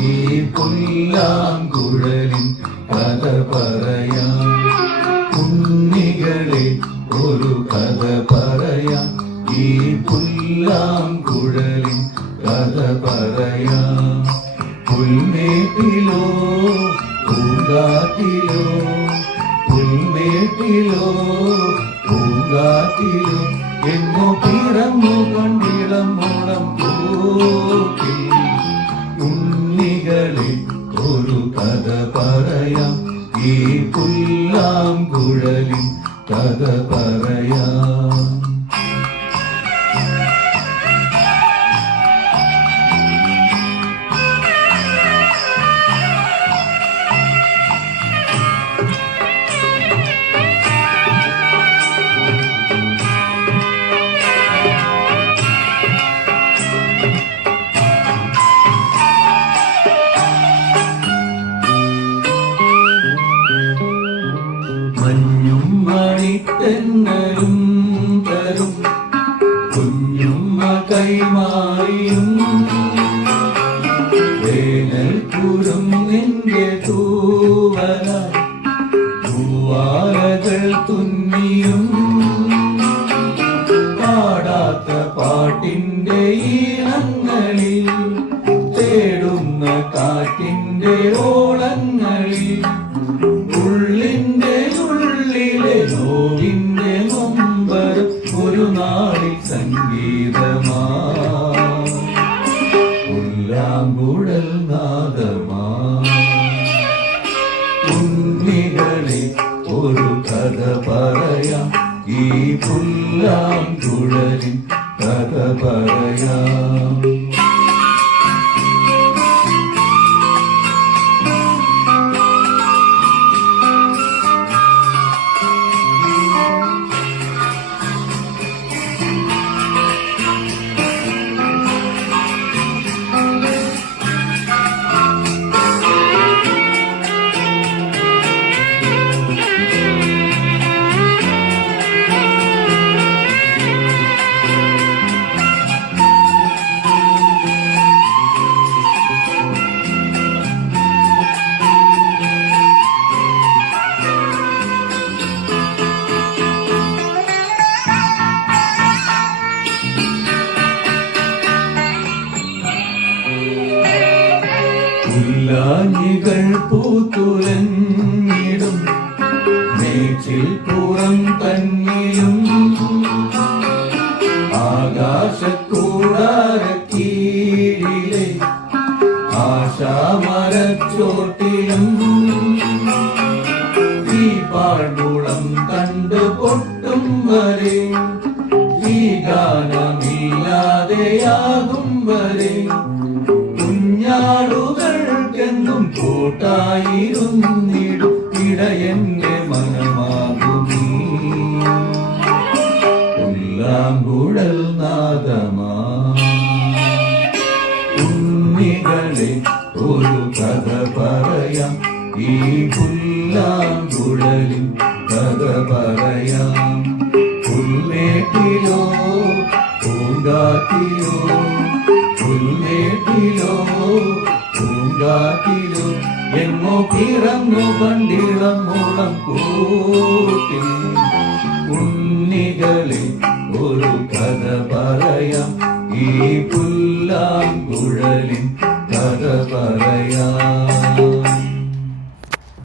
ഈ പുല്ലാങ്കുഴലിൻ കഥ പറയാം. ഉണ്ണികളെ ഒരു കഥ പറയാം. ഈ പുല്ലാങ്കുഴലിൻ കഥ പറയാം. പുൽമേട്ടിലോ പൂങ്കാറ്റിലോ, പുൽമേട്ടിലോ പൂങ്കാറ്റിലോ എങ്ങോ പിറന്നു കണ്ടിളം മൂളം പോക്കി. ഉണ്ണികളെ ഒരു കഥ പറയാം. ഈ പുല്ലാങ്കുഴലിൻ കഥ പറയാം. മഞ്ഞും മണിത്തെന്നലും തരും കുഞ്ഞുമ്മ കൈമാറിയും വേനൽക്കുരും നിന്റെ തൂവല പൂവാലകൾ തുന്നിയും പാടാത്ത പാട്ടിന്റെ ഈണങ്ങളിൽ തേടുന്ന കാറ്റിന്റെ ഓളങ്ങളിൽ ഉള്ളിന്റെ ഉള്ളിലെ നോവിന്റെ നൊമ്പർ ഒരു നാളിൽ സംഗീതമാ പുല്ലാങ്കുഴൽ നാദമാ. ഉണ്ണികളെ ഒരു കഥ പറയാം. ഈ പുല്ലാങ്കുഴലിൻ കഥ പറയാം. പുല്ലാഞ്ഞികൾ പൂത്തുലഞ്ഞിടും മേച്ചിൽ പുറം തന്നിലും ആകാശക്കൂടാരക്കീഴിലെ ആശാമരച്ചോട്ടിലും ഈ പാഴ്കുളം കണ്ടു പൊട്ടും വരെ, ഈ ഗാനമില്ലാതെയാകും വരെ കുഞ്ഞാടുകൾക്കെന്നും കൂട്ടായിരുന്നിടും ഇടയന്റെ മനമാകുമീ പുല്ലാങ്കുഴൽ നാദമാ. ഉണ്ണികളെ ഒരു കഥ പറയാം. ഈ പുല്ലാങ്കുഴലിൻ കഥ പറയാം. പുൽമേട്ടിലോ പൂങ്കാറ്റിലോ, പുൽമേട്ടിലോ പൂങ്കാറ്റിലോ എങ്ങോ പിറന്നു കണ്ടിളം മൂളം കൂട്ടി. ഉണ്ണികളെ ഒരു കഥ പറയാം. ഈ പുല്ലാങ്കുഴലിൻ കഥ പറയാം.